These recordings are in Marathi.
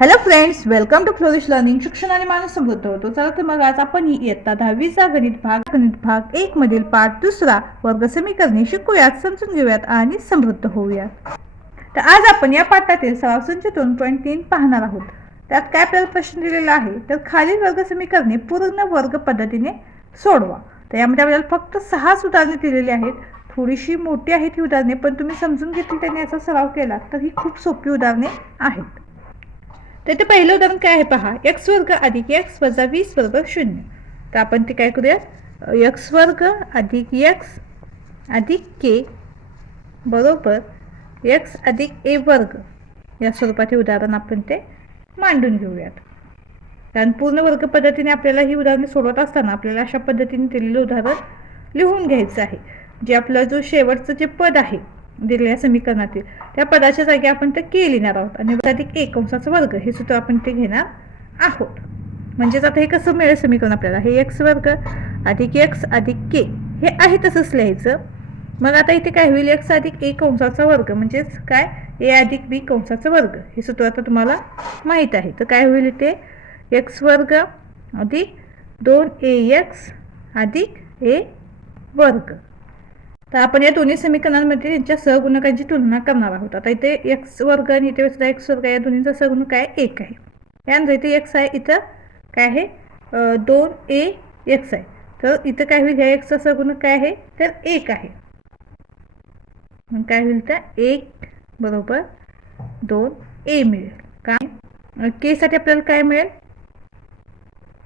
Hello friends, welcome to Flourish Learning. शिक्षण आणि मानस समृद्ध होतो. चला तर मग आज आपण इयत्ता 10वीचा गणित भाग 1 मधील पाठ दुसरा वर्ग समीकरणे शिकूयात, समजून घेऊयात आणि समृद्ध होऊयात. तर आज आपण या पाठातील सराव संच 2.3 पाहणार आहोत. त्यात काय आपल्याला प्रश्न दिलेला आहे तर खालील वर्ग समीकरणे पूर्ण वर्ग पद्धतीने सोडवा. तर यामध्ये आपल्याला फक्त 6 उदाहरणे दिलेली आहेत. थोडीशी मोठी आहेत ही उदाहरणे, पण तुम्ही समजून घेतली त्यांनी याचा सराव केला तर ही खूप सोपी उदाहरणे आहेत. तर ते पहिलं उदाहरण काय आहे पहा. एक्स वर्ग अधिक एक्स वजा 20 बरोबर 0. तर आपण ते काय करूया, एक्स वर्ग अधिक एक्स अधिक के बरोबर एक्स अधिक ए वर्ग या स्वरूपाचे उदाहरण आपण ते मांडून घेऊयात. कारण पूर्ण वर्ग पद्धतीने आपल्याला ही उदाहरणे सोडवत असताना आपल्याला अशा पद्धतीने दिलेलं उदाहरण लिहून घ्यायचं आहे. जे आपलं जो शेवटचं जे पद आहे दिलेल्या समीकरणातील त्या पदाच्या जागी आपण ते के लिहिणार आहोत आणि अधिक 1 कंसाचा वर्ग हे सूत्र आपण ते घेणार आहोत. म्हणजेच आता हे कसं मिळेल समीकरण आपल्याला, हे एक्स वर्ग अधिक एक्स अधिक के हे आहे तसंच लिहायचं. मग आता इथे काय होईल, एक्स अधिक 1 कंसाचा वर्ग म्हणजेच काय, ए अधिक बी कंसाचा वर्ग हे सूत्र आता तुम्हाला माहीत आहे. तर काय होईल इथे, एक्स वर्ग अधिक 2ax अधिक ए वर्ग. तर आपण या दोन्ही समीकरणांमध्ये त्यांच्या सहगुणकांची तुलना करणार आहोत. आता इथे एक्स वर्ग आणि इथे सुद्धा एक्स वर्ग, या दोन्हींचा सहगुणक काय 1 आहे. यानंतर इथे एक्स आहे, इथं काय आहे 2ax आहे. तर इथं काय होईल, ह्या एक्सचा सहगुणक काय आहे तर 1 आहे. मग काय होईल तर 1 बरोबर 2a मिळेल. काय के साठी आपल्याला काय मिळेल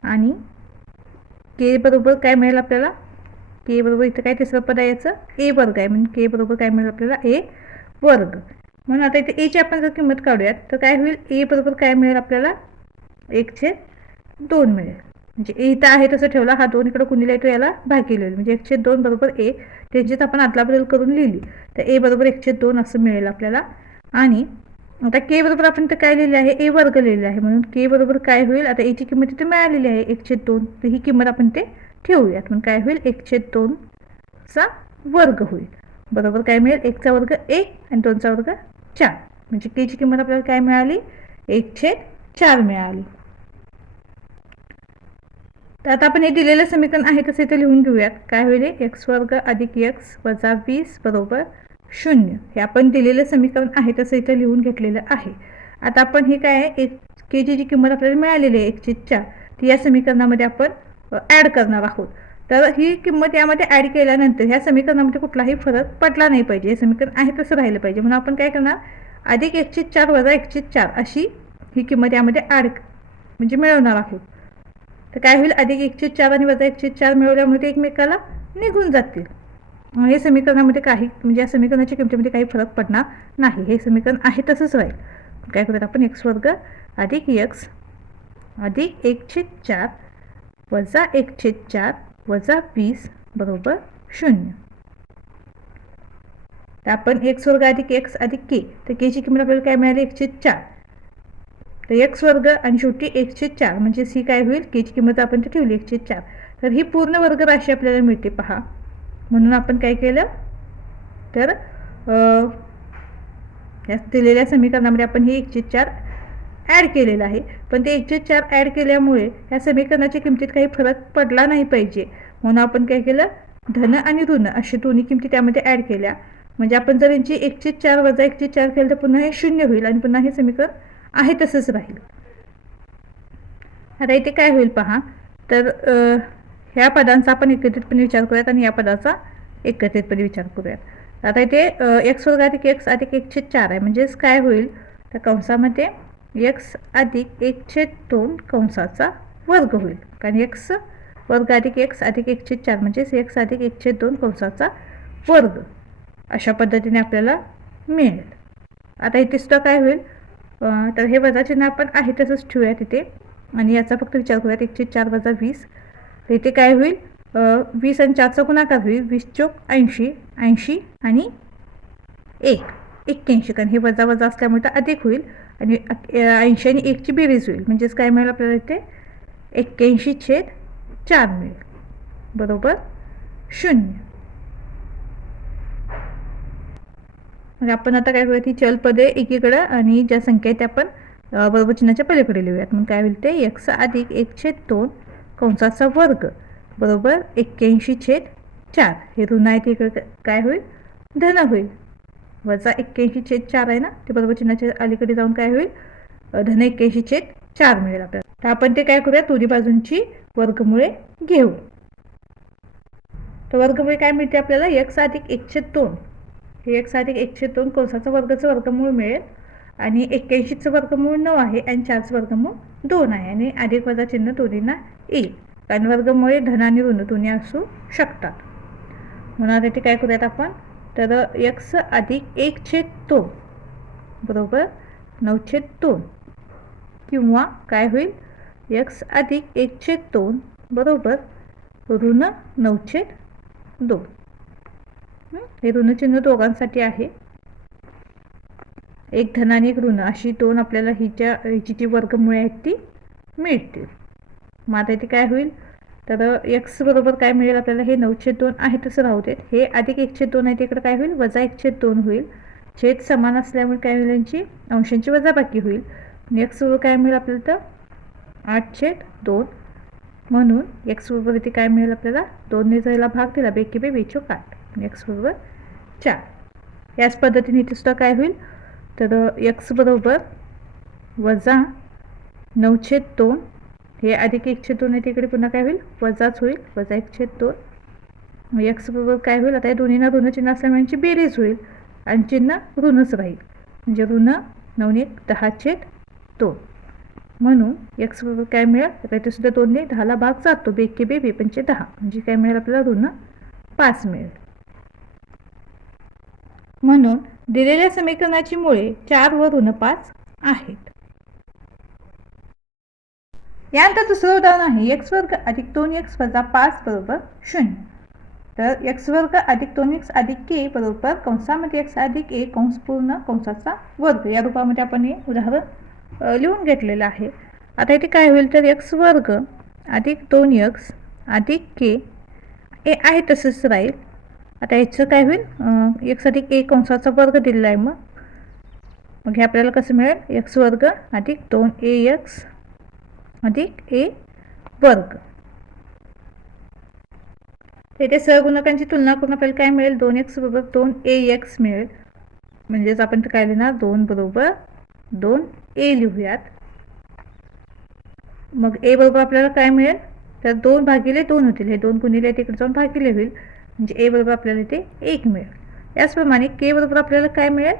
आणि के बरोबर काय मिळेल आपल्याला, के बरोबर इथं काय तिसरं पद आहे याचं ए वर्ग आहे, म्हणजे के बरोबर काय मिळेल आपल्याला ए वर्ग. म्हणून आता इथे एची आपण जर किंमत काढूयात तर काय होईल, ए बरोबर काय मिळेल आपल्याला 1/2 मिळेल. म्हणजे ए इथं आहे तसं ठेवला, हा 2 इकडे कुणीला येतो याला भागी लिहिलं, म्हणजे 1/2 बरोबर ए. त्यांचीच आपण आदलाबदल करून लिहिली तर ए बरोबर 1/2 असं मिळेल आपल्याला. आणि आता के बरोबर आपण तर काय लिहिले आहे ए वर्ग लिहिलेला आहे, म्हणून के बरोबर काय होईल, आता एची किंमत इथे मिळालेली आहे 1/2, तर ही किंमत आपण ते ठेवूयात. म्हणून काय होईल 1/2 चा वर्ग होईल बरोबर काय मिळेल 1 चा वर्ग 1 आणि 2 चा वर्ग 4. म्हणजे के ची किंमत आपल्याला काय मिळाली 1/4 मिळाली. तर आता आपण हे दिलेलं समीकरण आहे तसे इथे लिहून घेऊयात. काय होईल, एक्स वर्ग अधिक एक्स वजा 20 बरोबर 0. हे आपण दिलेलं समीकरण आहे तसं इथे लिहून घेतलेलं आहे. आता आपण हे काय आहे, के ची किंमत आपल्याला मिळालेली आहे 1/4, ती या समीकरणामध्ये आपण ॲड करणार आहोत. तर ही किंमत यामध्ये ॲड केल्यानंतर ह्या समीकरणामध्ये कुठलाही फरक पडला नाही पाहिजे, हे समीकरण आहे तसं राहिलं पाहिजे. म्हणून आपण काय करणार, अधिक 1/4 वजा 1/4 अशी ही किंमत यामध्ये ॲड म्हणजे मिळवणार आहोत. तर काय होईल, अधिक 1/4 आणि वजा 1/4 मिळवल्यामुळे ते एकमेकाला निघून जातील. हे समीकरणामध्ये काही म्हणजे या समीकरणाच्या किमतीमध्ये काही फरक पडणार नाही, हे समीकरण आहे तसंच राहील. काय करूयात आपण, एक्स वर्ग अधिक एक्स अधिक 1/4 वजा 1/4 वजा 20 बरोबर 0. तर आपण एक्स वर्ग अधिक एक्स अधिक के, तर के ची किंमत आपल्याला काय मिळाली 1/4. तर एक्स वर्ग आणि शेवटी 1/4 म्हणजे ही काय होईल, के ची किंमत आपण ते ठेवली 1/4. तर ही पूर्ण वर्ग राशी आपल्याला मिळते पहा. म्हणून आपण काय केलं तर या दिलेल्या समीकरणामध्ये आपण हे 1/4 ॲड केलेलं आहे. पण ते 1/4 ॲड केल्यामुळे या समीकरणाच्या किमतीत काही फरक पडला नाही पाहिजे, म्हणून आपण काय केलं, धन आणि ऋण अशी दोन्ही किमती त्यामध्ये ॲड केल्या. म्हणजे आपण जर यांची 1/4 वजा 1/4 केलं तर पुन्हा हे 0 होईल आणि पुन्हा हे समीकरण आहे तसंच राहील. आता इथे काय होईल पहा, तर ह्या पदांचा आपण एकत्रितपणे विचार करूयात आणि या पदाचा एकत्रितपणे विचार करूयात. आता इथे एक्स वर्ग अधिक एक्स अधिक 1/4 आहे, म्हणजेच काय होईल तर कंसामध्ये एक्स अधिक 1/2 कंसाचा वर्ग होईल. कारण एक्स वर्ग अधिक एक्स अधिक 1/4 म्हणजेच एक्स अधिक 1/2 कंसाचा वर्ग अशा पद्धतीने आपल्याला मिळेल. आता इथे सुद्धा काय होईल, तर हे वजा चिन्ह आपण आहे तसंच ठेवूयात इथे आणि याचा फक्त विचार करूयात 1/4 वजा 20. तर इथे काय होईल, 20 आणि 4चा गुणाकार होईल, 20 चोक 80, 80 आणि 81, कारण हे वजा वजा असल्यामुळे तर अधिक होईल आणि 80 आणि 1ची बेरीज होईल, म्हणजेच काय मिळेल आपल्याला इथे 81/4 मिळेल बरोबर 0. मग आपण आता काय करूया, ती चल पदे एकीकडं आणि ज्या संख्या आहेत त्या आपण बरोबर चिन्हाच्या पलीकडे लिहूयात. मग काय होईल ते x अधिक 1/2 कंसाचा वर्ग बरोबर 81/4. हे ऋण आहे ते इकडे काय होईल धन होईल. वजा 81/4 आहे ना ते बरोबर चिन्हाच्या अलीकडे जाऊन काय होईल धन 81/4 मिळेल आपल्याला. तर आपण ते काय करूया दोन्ही बाजूंची वर्गमुळे घेऊ. तर वर्गमुळे काय मिळते आपल्याला x अधिक 1/2 हे x अधिक 1/2 कंसाचा वर्गाचं वर्गमूळ मिळेल आणि 81चं वर्गमूळ 9 आहे आणि 4चं वर्गमूळ 2 आहे आणि अधिक वजा चिन्ह दोन्हींना येईल कारण वर्गमुळे धन आणि ऋण दोन्ही असू शकतात. म्हणून आता ते काय करूयात आपण तर x अधिक 1/2 बरोबर 9/2 किंवा काय होईल x अधिक 1/2 बरोबर ऋण 9/2. हे ऋणचिन्ह दोघांसाठी आहे. एक धन आणि एक ऋण अशी दोन आपल्याला हिची जी वर्गमुळे आहेत ती मिळतील. मग आता इथे काय होईल तर x बरोबर काय मिळेल आपल्याला हे 9/2 आहे तसं राहू देत. हे अधिक 1/2 आहे तिकडे काय होईल वजा 1/2 होईल. छेद समान असल्यामुळे काय होईल यांची अंशांची वजाबाकी होईल. x बरोबर काय मिळेल आपल्याला तर 8/2 म्हणून x बरोबर इथे काय मिळेल आपल्याला 2 ने जायला भाग दिला बेकी बे बेचो काट x बरोबर 4. याच पद्धतीने इथे सुद्धा काय होईल तर x बरोबर वजा 9/2 हे अधिक 1/2 आहे तिकडे पुन्हा काय होईल वजाच होईल वजा 1/2. मग x बरोबर काय होईल आता या दोन्हींना ऋण चिन्ह असल्यामुळे यांची बेरीज होईल आणि चिन्ह ऋणच राहील म्हणजे ऋण 9 1 10/2 म्हणून x बरोबर काय मिळेल तर इथे सुद्धा 2 ने 10ला भाग जातो बेके बे 10 म्हणजे काय मिळेल आपल्याला ऋण 5 मिळेल. म्हणून दिलेल्या समीकरणाची मुळे 4 व ऋण 5 आहेत. यानंतर दुसरं उदाहरण आहे x वर्ग अधिक 2x वजा 5 बरोबर 0. तर x वर्ग अधिक 2x अधिक k बरोबर कंसामध्ये x अधिक a कंस पूर्ण कंसाचा वर्ग या रूपामध्ये आपण हे उदाहरण लिहून घेतलेलं आहे. आता इथे काय होईल तर x वर्ग अधिक 2x अधिक k हे आहे तसंच राहील. आता याचं काय होईल x अधिक a कंसाचा वर्ग दिलेला आहे. मग हे आपल्याला कसं मिळेल x वर्ग अधिक 2ax अधिक a वर्ग. येथे सहगुणकांची तुलना करून आपल्याला काय मिळेल 2x बरोबर 2ax मिळेल. म्हणजेच आपण ते काय लिहिणार 2 बरोबर 2a लिहूयात. मग a बरोबर आपल्याला काय मिळेल तर 2 भागिले 2 होतील. हे 2 गुणिले तिकडे जाऊन भागिले होईल म्हणजे a बरोबर आपल्याला इथे 1 मिळेल. याचप्रमाणे k बरोबर आपल्याला काय मिळेल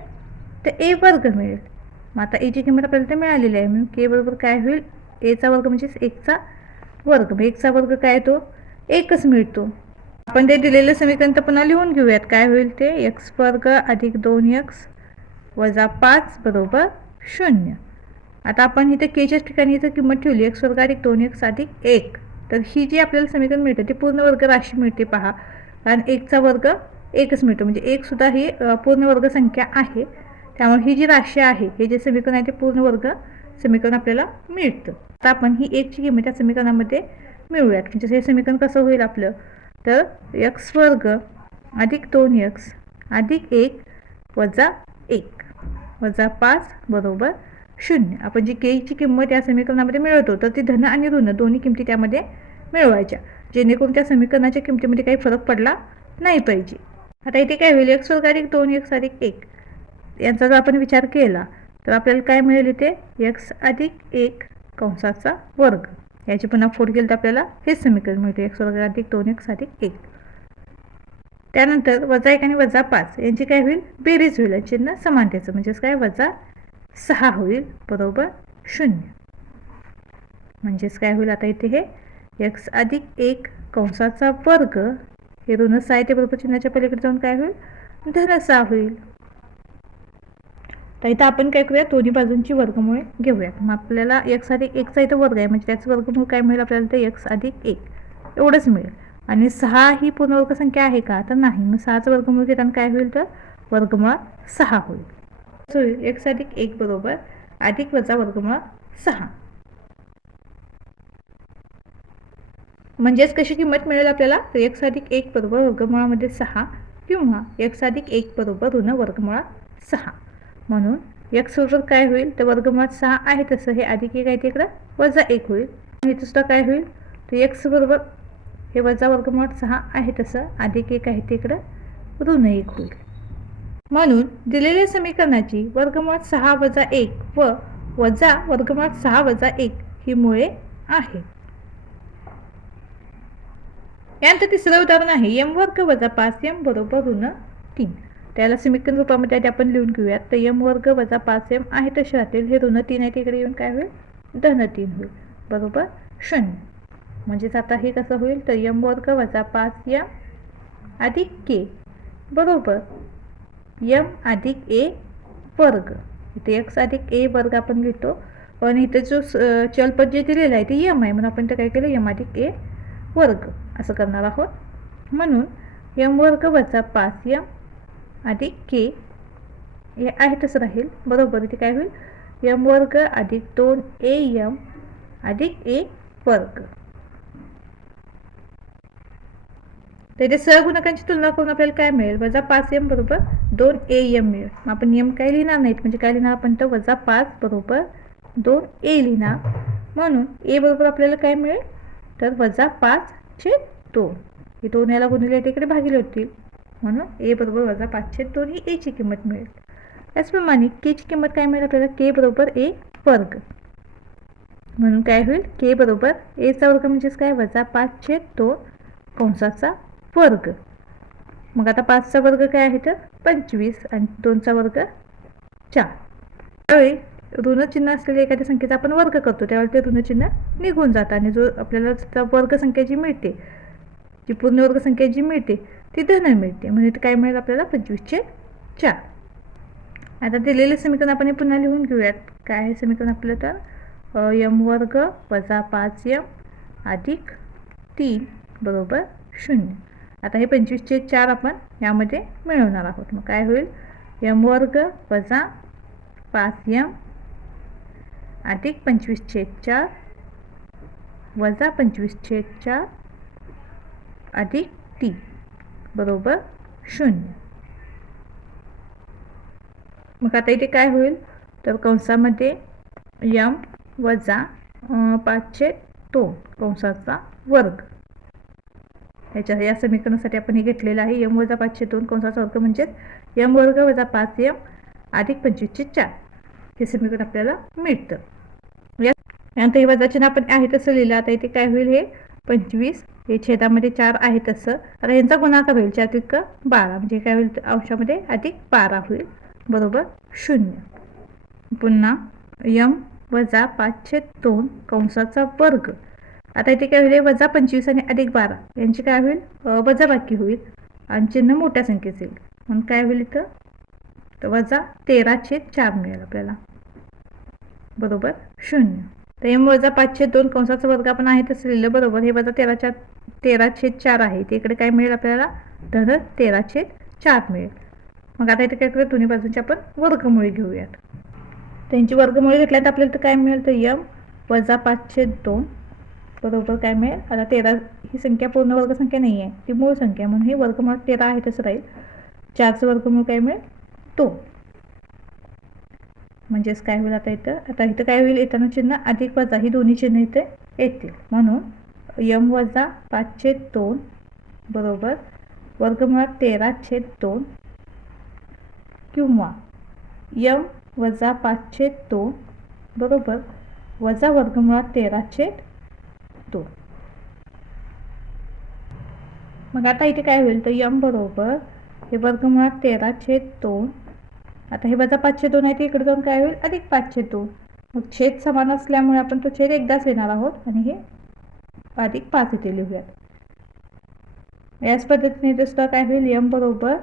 तर a वर्ग मिळेल. मग आता a ची किंमत आपल्याला इथे मिळालेली आहे म्हणून k बरोबर काय होईल a चा वर्ग म्हणजेच 1चा वर्ग. मग 1चा वर्ग काय येतो 1च मिळतो. आपण ते दिलेलं समीकरण तर पुन्हा लिहून घेऊयात. काय होईल ते x वर्ग अधिक 2x वजा 5 बरोबर 0. आता आपण इथे केच्या ठिकाणी इथं किंमत ठेवली x वर्ग अधिक 2x अधिक 1. तर ही जी आपल्याला समीकरण मिळते ते पूर्ण वर्ग राशी मिळते पहा कारण 1चा वर्ग 1च मिळतो म्हणजे 1 सुद्धा ही पूर्ण वर्ग संख्या आहे. त्यामुळे ही जी राशी आहे हे जे समीकरण आहे ते पूर्ण वर्ग समीकरण आपल्याला मिळतं. आता आपण ही 1ची किंमत या समीकरणामध्ये मिळूयात. म्हणजे हे समीकरण कसं होईल आपलं तर x वर्ग अधिक 2x अधिक 1 वजा 1 वजा 5 बरोबर 0. आपण जी केची किंमत या समीकरणामध्ये मिळवतो तर ती धन आणि ऋण दोन्ही किमती त्यामध्ये मिळवायच्या जेणेकरून त्या समीकरणाच्या किमतीमध्ये काही फरक पडला नाही पाहिजे. आता इथे काय होईल x वर्ग अधिक 2x अधिक 1 यांचा जर आपण विचार केला तर आपल्याला काय मिळेल इथे x अधिक 1 कंसाचा वर्ग. याची पुन्हा फोड केली तर आपल्याला हेच समीकरण मिळते x वर्ग अधिक 2x अधिक 1. त्यानंतर वजा 1 आणि वजा 5 यांची काय होईल बेरीज होईल चिन्ह समानतेचं म्हणजेच काय वजा 6 होईल बरोबर 0. म्हणजेच काय होईल आता इथे हे x अधिक 1 कंसाचा वर्ग हे ऋण 6 ते बरोबर चिन्हाच्या पलीकडे जाऊन काय होईल धन 6 होईल. तर इथं आपण काय करूया दोन्ही बाजूंची वर्गमुळे घेऊयात. मग आपल्याला x अधिक 1चा इथं वर्ग आहे म्हणजे त्याचं वर्गमूळ काय मिळेल आपल्याला ते x अधिक 1 एवढंच मिळेल. आणि 6 ही पूर्ण वर्ग संख्या आहे का तर नाही. मग 6चं वर्गमूळ घेताना काय होईल तर वर्गमुळात 6 होईल. होईल x अधिक 1 बरोबर अधिक वजा वर्गमुळात 6. म्हणजेच कशी किंमत मिळेल आपल्याला तर x अधिक 1 बरोबर वर्गमुळामध्ये 6 किंवा x अधिक 1 बरोबर ऋण वर्गमुळात 6. म्हणून एक्स बरोबर काय होईल तर वर्गमुळात 6 आहे तसं हे अधिक 1 आहे ते इकडं वजा 1 होईल. इथं सुद्धा काय होईल तर एक्स बरोबर हे वजा वर्गमुळात 6 आहे तसं अधिक 1 आहे ते इकडं ऋण 1 होईल. म्हणून दिलेल्या समीकरणाची वर्गमुळात 6 वजा 1 व वजा वर्गमुळात 6 वजा 1 ही मुळे आहेत. यानंतर तिसरं उदाहरण आहे m वर्ग वजा 5m बरोबर ऋण 3. त्याला समीकरण रूपामध्ये आधी आपण लिहून घेऊयात. तर m वर्ग वजा 5m आहे तसे राहतील. हे ऋण 3 आहे तिकडे येऊन काय होईल धन 3 होईल बरोबर 0. म्हणजेच आता हे कसं होईल तर m वर्ग वजा 5m अधिक k बरोबर m अधिक a वर्ग. इथे x अधिक a वर्ग आपण लिहितो आणि इथे जो चलपद जे दिलेलं आहे ते m आहे म्हणून आपण ते काय केलं m अधिक a वर्ग असं करणार आहोत. म्हणून m वर्ग वजा 5m अधिक k हे आहे तसं राहील बरोबर. इथे काय होईल m वर्ग अधिक 2am अधिक a वर्ग. त्याच्या सहगुणकांची तुलना करून आपल्याला काय मिळेल वजा 5m बरोबर 2am मिळेल. आपण m काय लिहिणार नाहीत म्हणजे काय लिहिणार आपण तर वजा 5 बरोबर 2a लिहिणार. म्हणून a बरोबर आपल्याला काय मिळेल तर वजा 5/2. हे 2 याला गुणिले तिकडे भागिले होतील म्हणून a बरोबर वजा 5/2 ही a ची किंमत मिळेल. त्याचप्रमाणे k ची किंमत काय मिळेल आपल्याला k बरोबर a वर्ग. म्हणून काय होईल k बरोबर a चा वर्ग म्हणजेच काय वजा 5/2 कंसाचा वर्ग. मग आता 5 चा वर्ग काय आहे तर 25 आणि 2 चा वर्ग 4. त्यावेळी ऋण चिन्ह असलेल्या एखाद्या संख्येचा आपण वर्ग करतो त्यावेळी ते ऋण चिन्ह निघून जातं आणि जो आपल्याला वर्ग संख्या जी मिळते जी पूर्ण वर्ग संख्या जी मिळते ती धन मिळते. म्हणजे काय मिळेल आपल्याला 25/4. आता दिलेले समीकरण आपण हे पुन्हा लिहून घेऊयात. काय आहे समीकरण आपलं तर m वर्ग वजा 5m अधिक 3 बरोबर 0. आता हे 25/4 आपण यामध्ये मिळवणार आहोत. मग काय होईल m वर्ग वजा 5m अधिक 25/4 वजा 25/4 अधिक 3 बरोबर 0. मग आता इथे काय होईल तर कंसामध्ये m वजा 5/2 कंसाचा वर्ग. या समीकरणासाठी आपण हे घेतलेलं आहे m वजा 5/2 कंसाचा वर्ग म्हणजेच m वर्ग वजा 5m अधिक 25/4 हे समीकरण आपल्याला मिळतं. यानंतर हे वजा चिन्ह आपण आहे तसं लिहिलं. आता इथे काय होईल हे 25 हे छेदामध्ये 4 आहे तसं. आता यांचा गुणाकार होईल 4 त्रिक 12 म्हणजे काय होईल अंशामध्ये अधिक 12 होईल बरोबर 0. पुन्हा m वजा 5/2 कंसाचा वर्ग. आता इथे काय होईल वजा 25 आणि अधिक 12 यांची काय होईल वजाबाकी होईल आणि चिन्ह मोठ्या संख्येचे येईल म्हणून काय होईल इथं तर वजा 13/4 मिळेल आपल्याला बरोबर 0. तर m वजा 5/2 कंसाचा वर्ग आपण आहे तसं लिहिलं बरोबर. हे वजा 13/4 आहे ते इकडे काय मिळेल आपल्याला धन 13/4 मिळेल. मग आता इथे काय करूया दोन्ही बाजूंची आपण वर्गमुळे घेऊयात. त्यांची वर्गमुळे घेतल्यात आपल्याला तर काय मिळेल तर m वजा 5/2 बरोबर काय मिळेल आता 13 ही संख्या पूर्ण वर्ग संख्या नाही आहे ती मूळ संख्या म्हणून हे वर्गमूळ 13 आहे तसं राहील. 4चं वर्गमूळ काय मिळेल 2 म्हणजेच काय होईल आता इथं काय होईल येताना चिन्ह अधिक वजा ही दोन्ही चिन्ह इथे येतील. म्हणून m वजा 5/2 बरोबर वर्गमुळात 13/2 किंवा m वजा 5/2 बरोबर वजा वर्गमुळात 13/2. मग आता इथे काय होईल तर m बरोबर हे वर्गमुळात 13/2. आता हे वजा 5/2 आहे ते इकडे जाऊन काय होईल अधिक 5/2. मग छेद समान असल्यामुळे आपण तो छेद एकदाच लिहिणार आहोत आणि हे अधिक 5 इथे लिहूयात. याच पद्धतीने इथे सुद्धा काय होईल m बरोबर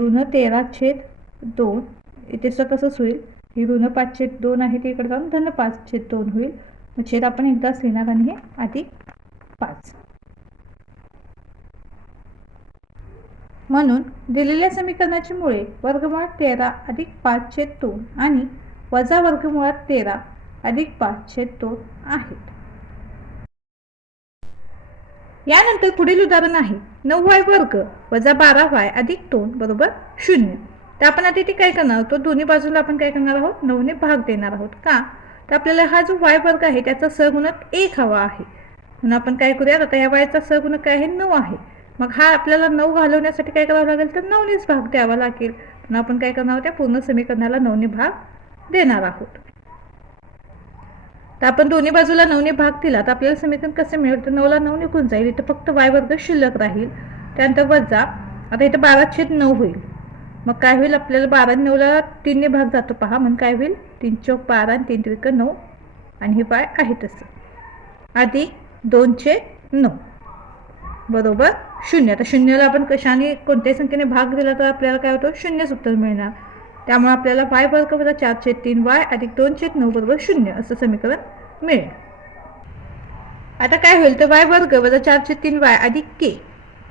ऋण 13/2 इथे सुद्धा तसंच होईल. ही ऋण 5/2 आहे ते इकडे जाऊन धन 5/2 होईल. मग छेद आपण एकदाच लिहिणार आणि हे अधिक 5. म्हणून दिलेल्या समीकरणाची मुळे वर्गमुळात 13 अधिक 5/2 आणि वजा वर्गमुळात 13 अधिक 5/2 आहेत. यानंतर पुढील उदाहरण आहे 9y वर्ग वजा 12y अधिक 2 बरोबर 0. तर आपण आता इथे काय करणार आहोत, दोन्ही बाजूला आपण काय करणार आहोत, 9ने भाग देणार आहोत. का तर आपल्याला हा जो y वर्ग आहे त्याचा सहगुणक 1 हवा आहे. म्हणून आपण काय करूयात, आता या yचा सहगुणक काय आहे, 9 आहे. मग हा आपल्याला 9 घालवण्यासाठी काय करावं लागेल, तर 9नेच भाग द्यावा लागेल. म्हणून आपण काय करणार आहोत, त्या पूर्ण समीकरणाला 9ने भाग देणार आहोत. तर आपण दोन्ही बाजूला 9ने भाग दिला तर आपल्याला समीकरण कसं मिळेल, तर 9ला 9 निघून जाईल, इथं फक्त y वर्ग शिल्लक राहील. त्यानंतर वजा, आता इथं 12/9 होईल. मग काय होईल, आपल्याला 12 आणि 9ला 3ने भाग जातो पहा. म्हणून काय होईल, 3 चौक 12 आणि 3 त्रिक 9 आणि हे y आहे तसं, अधिक 2/9 बरोबर 0. आता 0ला आपण कशाने कोणत्याही संख्येने भाग दिला तर आपल्याला काय होतं, 0च उत्तर मिळणार. त्यामुळे आपल्याला y वर्ग वजा 4/3y अधिक 2/9 बरोबर 0 असं समीकरण मिळेल. आता काय होईल, तर y वर्ग वजा 4/3y अधिक k.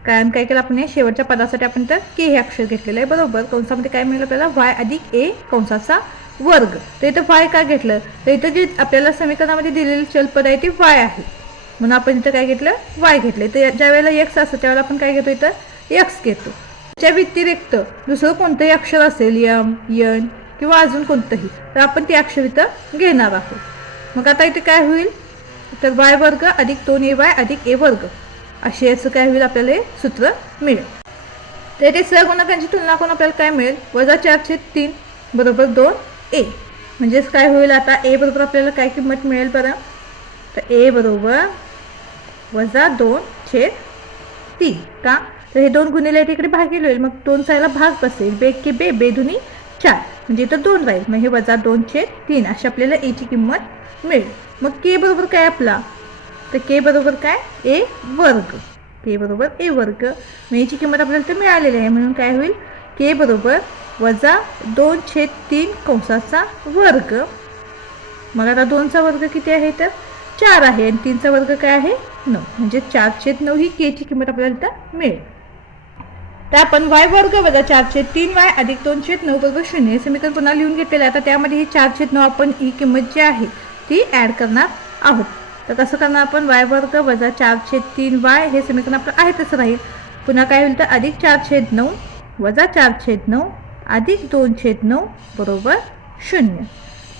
कारण काय केलं आपण, शेवटच्या पदासाठी आपण तर k हे अक्षर घेतलेलं आहे बरोबर. कंसामध्ये काय मिळेल आपल्याला, y अधिक a कंसाचा वर्ग. तर इथं y का घेतलं, तर इथं जे आपल्याला समीकरणामध्ये दिलेले चलपद आहे ते y आहे. म्हणून आपण इथं काय घेतलं, y घेतले. तर ज्या वेळेला x असतं त्यावेळेला आपण काय घेतो, इथं x घेतो. त्या व्यतिरिक्त दुसरं कोणतंही अक्षर असेल, m, n किंवा अजून कोणतंही, तर आपण ते अक्षर इथं घेणार आहोत. मग आता इथे काय होईल, तर y वर्ग अधिक 2ay अधिक a वर्ग असे असं काय होईल, आपल्याला हे सूत्र मिळेल. तर ते सहगुणकांची तुलना करून आपल्याला काय मिळेल, वजा 4/3 बरोबर 2a. म्हणजेच काय होईल, आता a बरोबर आपल्याला काय किंमत मिळेल बरं, तर a बरोबर वजा 2/3. का तर हे 2 गुणिले तिकडे भागिले होईल, मग 2 सायला भाग बसेल, बे के बे, बे दुनी 4, म्हणजे इथं 2 राहील. मग हे वजा 2/3 अशी आपल्याला a ची किंमत मिळेल. मग k बरोबर काय आपला, तर k बरोबर काय, a वर्ग. k बरोबर a वर्ग. मग याची किंमत आपल्याला तर मिळालेली आहे. म्हणून काय होईल, k बरोबर वजा 2/3 कंसाचा वर्ग. मग आता 2चा वर्ग किती आहे, तर 4 आहे आणि 3चा वर्ग काय आहे, 9. म्हणजे 4/9 ही k ची किंमत आपल्याला इथं मिळेल. तर आपण y वर्ग वजा 4/3y अधिक 2/9 बरोबर 0 हे समीकरण पुन्हा लिहून घेतलेलं आहे. आता त्यामध्ये ही 4/9 आपण ही किंमत जी आहे ती ॲड करणार आहोत. तर कसं करणार आपण, y वर्ग वजा 4/3y हे समीकरण आपलं आहे तसं राहील. पुन्हा काय होईल, तर अधिक 4/9 वजा 4/9 अधिक 2/9 बरोबर 0.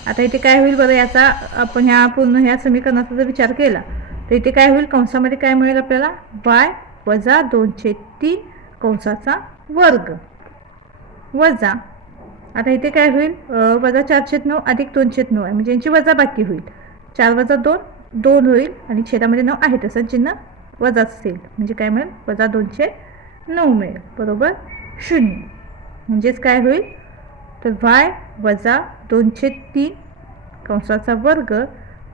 आता इथे काय होईल बरं, याचा आपण ह्या पूर्ण ह्या समीकरणाचा जर विचार केला तर इथे काय होईल, कंसामध्ये काय मिळेल आपल्याला, y वजा 2/3 कंसाचा वर्ग वजा, आता इथे काय होईल, वजा 4/9 अधिक 2/9 आहे, म्हणजे यांची वजा बाकी होईल. 4 वजा 2 2 होईल आणि छेदामध्ये 9 आहे तसं चिन्ह वजा असेल, म्हणजे काय मिळेल, वजा 2/9 मिळेल बरोबर 0. म्हणजेच काय होईल, तर y वजा 2/3 कंसाचा वर्ग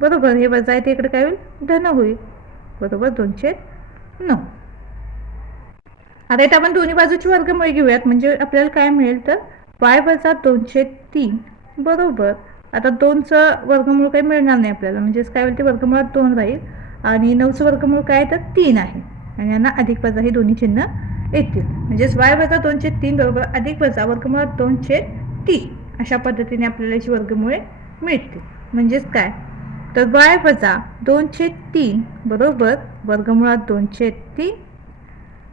बरोबर हे वजा आहे ते इकडे काय होईल, धन होईल बरोबर 2/9. आता इथे आपण दोन्ही बाजूची वर्गमूळ घेऊयात, म्हणजे आपल्याला काय मिळेल, तर y वजा 2/3 बरोबर, आता 2चं वर्गमूळ काही मिळणार नाही आपल्याला, म्हणजेच काय होईल, ते वर्गमुळात 2 राहील आणि 9चं वर्गमूळ काय तर 3 आहे आणि यांना अधिक वजा हे दोन्ही चिन्ह येतील. म्हणजेच y वजा 2/3 बरोबर अधिक वजा वर्गमुळात 2/3 अशा पद्धतीने आपल्याला याची वर्गमुळे मिळतील. म्हणजेच काय, तर y वजा 2/3 बरोबर वर्गमुळात 2/3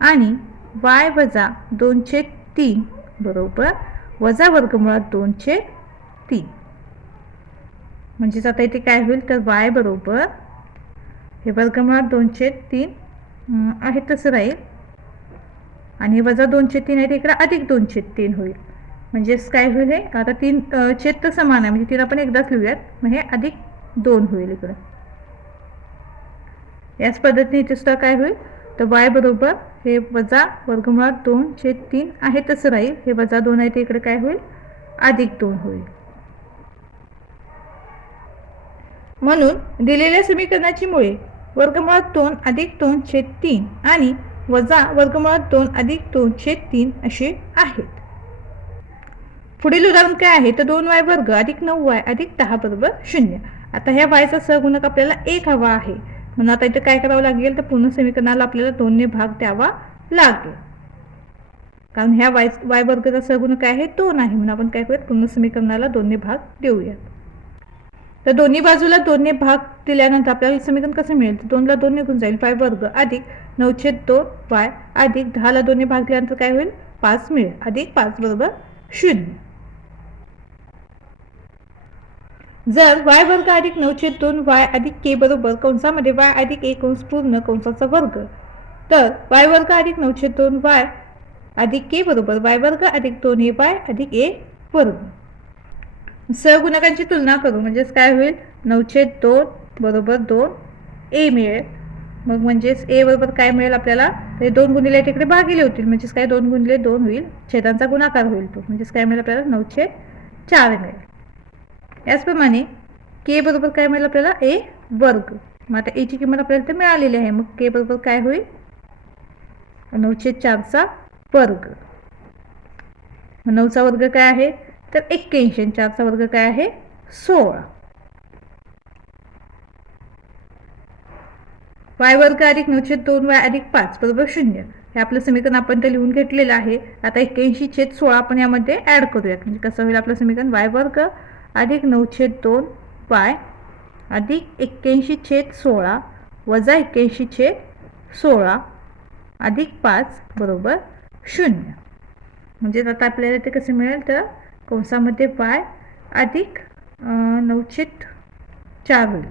आणि y वजा 2/3 बरोबर वजा वर्गमुळात 2/3. म्हणजेच आता इथे काय होईल, तर y बरोबर हे वर्गमुळात 2/3 आहे तसं राहील आणि वजा 2/3 आहे ते इकडे अधिक 2/3 होईल. म्हणजेच काय होईल, हे आता 3 छेद तर समान आहे, म्हणजे 3 आपण एकदाच लिहूयात, मग हे अधिक 2 होईल इकडे. याच पद्धतीने इथे सुद्धा काय होईल, तर y बरोबर हे वजा वर्गमुळात 2/3 आहे तसं राहील, हे वजा 2 आहे ते इकडे काय होईल, अधिक 2 होईल. म्हणून दिलेल्या समीकरणाची मुळे वर्गमुळात 2 अधिक 2/3 आणि वजा वर्गमुळात 2 अधिक 2/3 असे आहेत. पुढील उदाहरण काय आहे, तर 2y वर्ग अधिक 9y अधिक 10 बरोबर 0. आता ह्या yचा सहगुणक आपल्याला 1 हवा आहे. म्हणून आता इथे काय करावं लागेल, तर पूर्ण समीकरणाला आपल्याला 2ने भाग द्यावा लागेल, कारण ह्या y वर्गाचा सहगुणक आहे 2 आहे. म्हणून आपण काय करूयात, पूर्ण समीकरणाला 2ने भाग देऊयात. तर दोन्ही बाजूला 2ने भाग दिल्यानंतर आपल्याला समीकरण कसं मिळेल, तर 2ला 2 निघून जाईल, y वर्ग अधिक 9/2y अधिक 10ला 2ने भाग दिल्यानंतर काय होईल, 5 मिळेल, अधिक 5 बरोबर 0. जर y वर्ग अधिक 9/2 y अधिक k बरोबर कंसामध्ये y अधिक 1 कंस पूर्ण कंसाचा वर्ग, तर y वर्ग अधिक 9/2 y अधिक k बरोबर y वर्ग अधिक 2ay अधिक a वर्ग. सहगुणकांची तुलना करू म्हणजेच काय होईल, 9/2 बरोबर 2a मिळेल. मग म्हणजेच a बरोबर काय मिळेल आपल्याला, ते 2 गुणिले तिकडे भागिले होतील म्हणजेच काय 2 गुणिले 2 होईल, छेदांचा गुणाकार होईल तो, म्हणजेच काय मिळेल आपल्याला 9/4 मिळेल. याचप्रमाणे k बरोबर काय मिळेल आपल्याला a वर्ग. मग आता a ची किंमत आपल्याला तर मिळालेली आहे, मग k बरोबर काय होईल 9/4 वर्ग. 9चा वर्ग काय आहे तर 81 आणि 4चा वर्ग काय आहे 16. y वर्ग अधिक 9/2 y अधिक 5 बरोबर 0. हे आपलं समीकरण आपण ते लिहून घेतलेलं आहे. आता 81/16 आपण यामध्ये ऍड करूयात. म्हणजे कसं होईल आपलं समीकरण, y वर्ग अधिक 9/2 y अधिक 81/16 वजा 81/16 अधिक 5 बरोबर 0. म्हणजे आता आपल्याला ते कसं मिळेल तर कंसामध्ये y अधिक 9/4 होईल,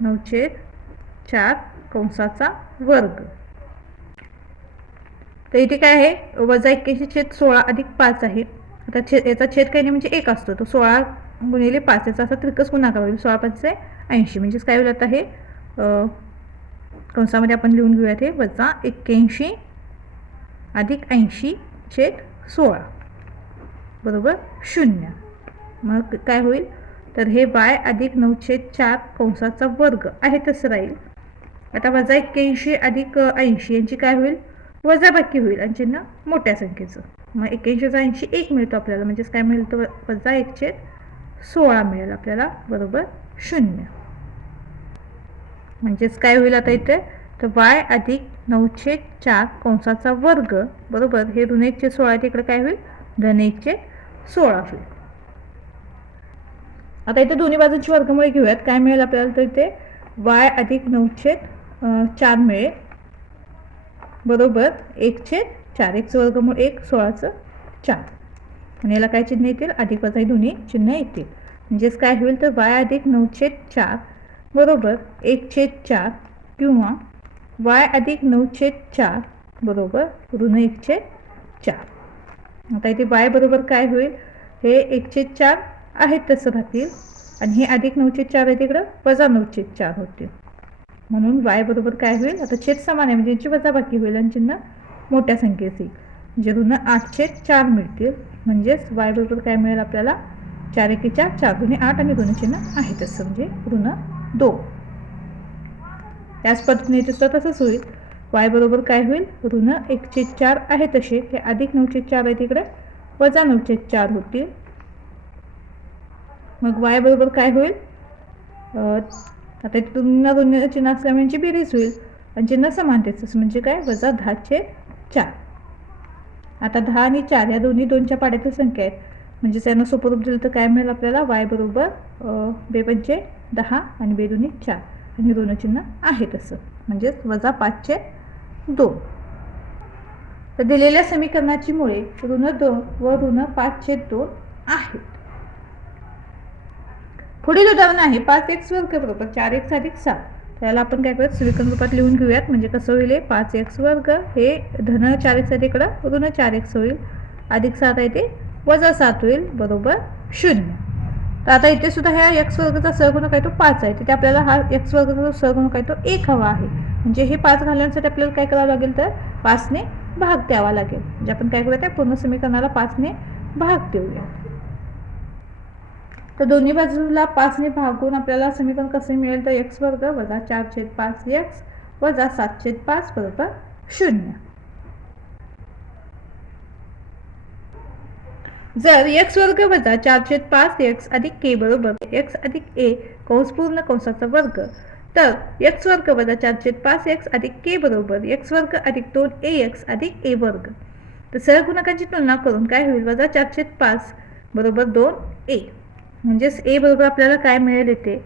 9/4 कंसाचा वर्ग. तर इथे काय आहे वजा 81/16 अधिक 5 आहे. आता याचा छेद काही नाही म्हणजे 1 असतो, तो 16 गुणिले 5 याचा असा त्रिकस गुणाकार होईल, 16×5 = 80. म्हणजेच काय होईल आता हे कंसामध्ये आपण लिहून घेऊयात, हे वजा 81 अधिक 80/16 बरोबर 0. मग काय होईल तर हे y अधिक 9/4 कंसाचा वर्ग आहे तसं राहील. आता वजा 81 अधिक 80 यांची काय होईल वजाबाकी होईल आणि चिन्ह मोठ्या संख्येचं. मग 81चा 80 1 मिळतो आपल्याला, म्हणजेच काय मिळेल तर वजा 1/16 मिळेल आपल्याला बरोबर 0. म्हणजेच काय होईल आता इथे तर y अधिक 9/4 कंसाचा वर्ग बरोबर हे ऋण 1/16 तिकडे काय होईल धन 1/16 होईल. आता इथे दोन्ही बाजूंची वर्गमुळे घेऊयात, काय मिळेल आपल्याला तर इथे y अधिक 9/4 मिळेल बरोबर 1/4. 1चं वर्गमूळ 1, 16चं 4 आणि याला काय चिन्ह येतील अधिक वजा दोन्ही चिन्ह येतील. म्हणजेच काय होईल तर y अधिक 9/4 बरोबर 1/4 किंवा y अधिक 9/4 बरोबर ऋण 1/4. आता इथे y बरोबर काय होईल हे 1/4 आहे तसं राहतील आणि हे अधिक 9/4 आहे तिकडं वजा 9/4 होतील. म्हणून y बरोबर काय होईल आता छेद समान आहे म्हणजे याची वजाबाकी होईल आणि चिन्ह मोठ्या संख्येचे म्हणजे ऋण 8/4 मिळतील. म्हणजेच y बरोबर काय मिळेल आपल्याला 4×1 = 4, 4×8 आणि ऋण चिन्ह आहे तसं म्हणजे ऋण 2. याच पद्धतीने दुसरं तसंच होईल, y बरोबर काय होईल ऋण 1/4 आहे तसे हे अधिक 9/4 आहे तिकडे वजा 9/4 होतील. मग y बरोबर काय होईल आता ऋण चिन्ह असल्यामुळे बेरीज होईल आणि चिन्ह समानतेच म्हणजे काय वजा 10/4. आता 10 आणि 4 या दोन्ही 2च्या पाड्यातील संख्या आहेत, म्हणजे त्यांना सोपं रूप दिलं तर काय मिळेल आपल्याला y बरोबर 2×5 = 10 आणि 2×2 = 4 आणि ऋण चिन्ह आहे तसं म्हणजेच वजा 5/2. तर दिलेल्या समीकरणाची मुळे ऋण 2 व ऋण 5/2 आहेत. पुढील उदाहरण आहे 5x वर्ग बरोबर 4x अधिक 7. त्याला आपण काय करूयात समीकरण रूपात लिहून घेऊयात. म्हणजे कसं होईल 5x वर्ग हे धन 4x आहे तिकडं ऋण 4x होईल अधिक 7 आहे ते वजा 7 होईल बरोबर 0. तर आता इथे सुद्धा ह्या x वर्गाचा सहगुणक आहे तो 5 आहे, तिथे आपल्याला हा x वर्गाचा सहगुणक आहे तो 1 हवा आहे. म्हणजे हे 5 घालण्यासाठी आपल्याला काय करावं लागेल तर 5 ने भाग द्यावा लागेल. म्हणजे आपण काय करूया पूर्ण समीकरणाला 5 ने भाग देऊया. तर दोन्ही बाजूला 5 ने भागून आपल्याला समीकरण कसे मिळेल तर x वर्ग वजा 4/5x वजा 7/5 बरोबर 0. जर x वर्ग वजा 4/5x अधिक k बरोबर x अधिक a कंस पूर्ण कंसाचा वर्ग, तर x वर्ग वजा 4/5x अधिक k बरोबर x वर्ग अधिक 2ax अधिक a वर्ग. तर सहगुणकांची तुलना करून काय होईल वजा 4/5 बरोबर 2a. म्हणजेच a बरोबर आपल्याला काय मिळेल येते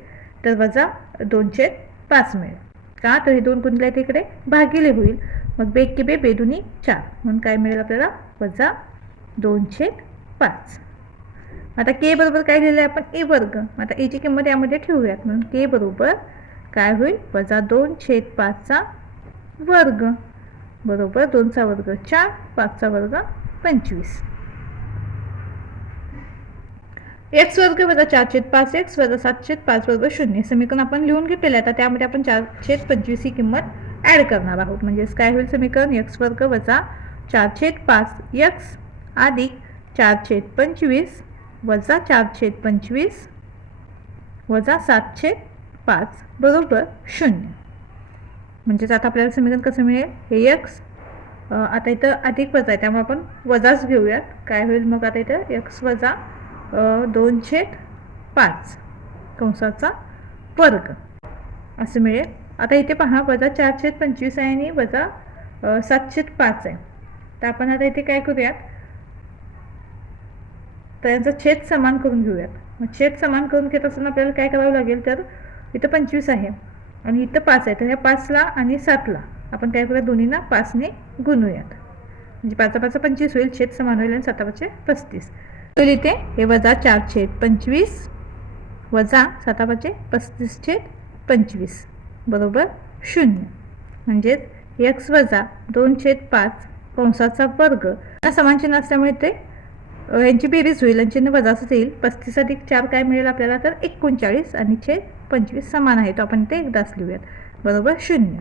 तर वजा 2/5 मिळेल. का तर हे 2 गुणिले तिकडे भागिले होईल, मग 2 × 2 = 4 म्हणून काय मिळेल आपल्याला वजा 2/5. 5. आता के बरोबर काय लिहिलं आहे आपण ए वर्ग. आता एची किंमत यामध्ये ठेवूयात म्हणून के बरोबर काय होईल वजा 2/5चा वर्ग बरोबर 2चा वर्ग 4 5चा वर्ग 25. एक्स वर्ग वजा 4/5 एक्स वजा 7/5 बरोबर 0. समीकरण आपण लिहून घेतलेलं आहे. आता त्यामध्ये आपण 4/25 ही किंमत ॲड करणार आहोत. म्हणजेच काय होईल समीकरण एक्स वर्ग वजा 4/5 एक्स अधिक 4/25 वजा 4/25 वजा 7/5 बरोबर 0. म्हणजेच आता आपल्याला समीकरण कसं मिळेल हे एक्स आता इथं अधिक वजा आहे त्यामुळे आपण वजाच घेऊयात. काय होईल मग आता इथं एक्स वजा 2/5 कंसाचा वर्ग असं मिळेल. आता इथे पहा वजा 4/25 आहे आणि वजा 7/5 आहे. तर आपण आता इथे काय करूयात तर यांचा छेद समान करून घेऊयात. मग छेद समान करून घेत असताना आपल्याला काय करावं लागेल तर इथं 25 आहे आणि इथं 5 आहे. तर ह्या 5ला आणि 7ला आपण काय करूया दोन्हीना 5ने गुणूयात. म्हणजे 5/5 25 होईल. छेद समान होईल आणि 7/5 35 होईल. इथे हे वजा 4/25 वजा 7/5 35/25 बरोबर 0. म्हणजेच एक्स वजा 2/5 कंसाचा वर्ग समान चिन्ह असल्यामुळे ते यांची बेरीज होईल आणि चिन्ह वजाच येईल. 35 अधिक 4 काय मिळेल आपल्याला तर 39 आणि छेद 25 समान आहे. तो आपण ते एकदाच लिहूयात बरोबर 0.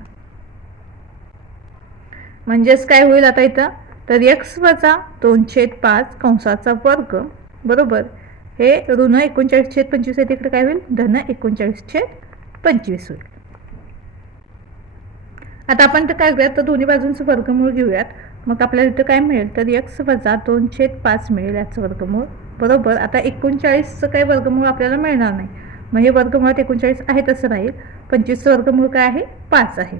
म्हणजेच काय होईल आता इथं तर एक्स वजा 2/5 कंसाचा वर्ग बरोबर हे ऋण 39/25 आहे. तिकडे काय होईल धन 39/25 होईल. आता आपण तर काय करूयात तर दोन्ही बाजूंचं वर्गमूळ घेऊयात. मग आपल्याला इथं काय मिळेल तर एक्स वजा 2/5 मिळेल याचं वर्गमूळ बरोबर. आता 39चं काही वर्गमूळ आपल्याला मिळणार नाही. मग हे वर्गमुळात 39 आहे तसं राहील. 25चं वर्गमूळ काय आहे 5 आहे.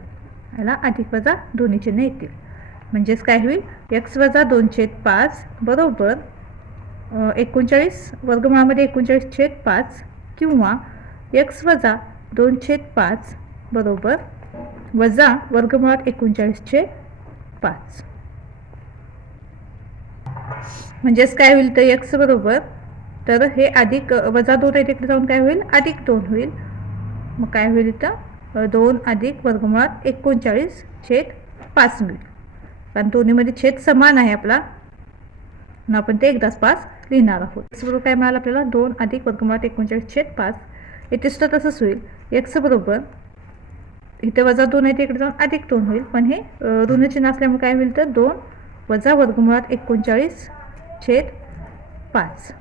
याला अधिक वजा दोन्ही चिन्ह येतील. म्हणजेच काय होईल एक्स वजा 2/5 बरोबर 39 वर्गमुळामध्ये 39/5 किंवा एक्स वजा 2/5 बरोबर वजा वर्गमुळात 39/5. म्हणजेच काय होईल तर एक्स बरोबर तर हे अधिक वजा 2 आहे तिकडे जाऊन काय होईल अधिक 2 होईल. मग काय होईल इथं 2 अधिक वर्गमुळात 39/5 मिळेल. कारण दोन्हीमध्ये छेद समान आहे आपला म्हणून आपण ते एकदाच 5 लिहिणार आहोत. एक्स बरोबर काय मिळालं आपल्याला 2 अधिक वर्गमुळात 39/5. इथे सुद्धा तसंच होईल. एक्स बरोबर इथे वजा 2 आहे तिकडे जाऊन अधिक 2 होईल. पण हे ऋण चिन्ह असल्यामुळे काय होईल तर 2 वजा वर्गमुळात 39/5.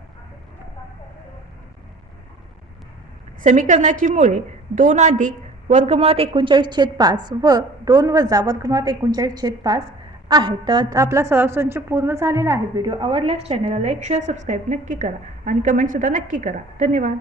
समीकरणाची मुळे 2 अधिक वर्गमुळात 39/5 व 2 वजा वर्गमुळात 39/5 आहे. तर आपला सराव संच पूर्ण झालेला आहे. व्हिडिओ आवडल्यास चॅनलला लाईक शेअर सबस्क्राईब नक्की करा आणि कमेंटसुद्धा नक्की करा. धन्यवाद.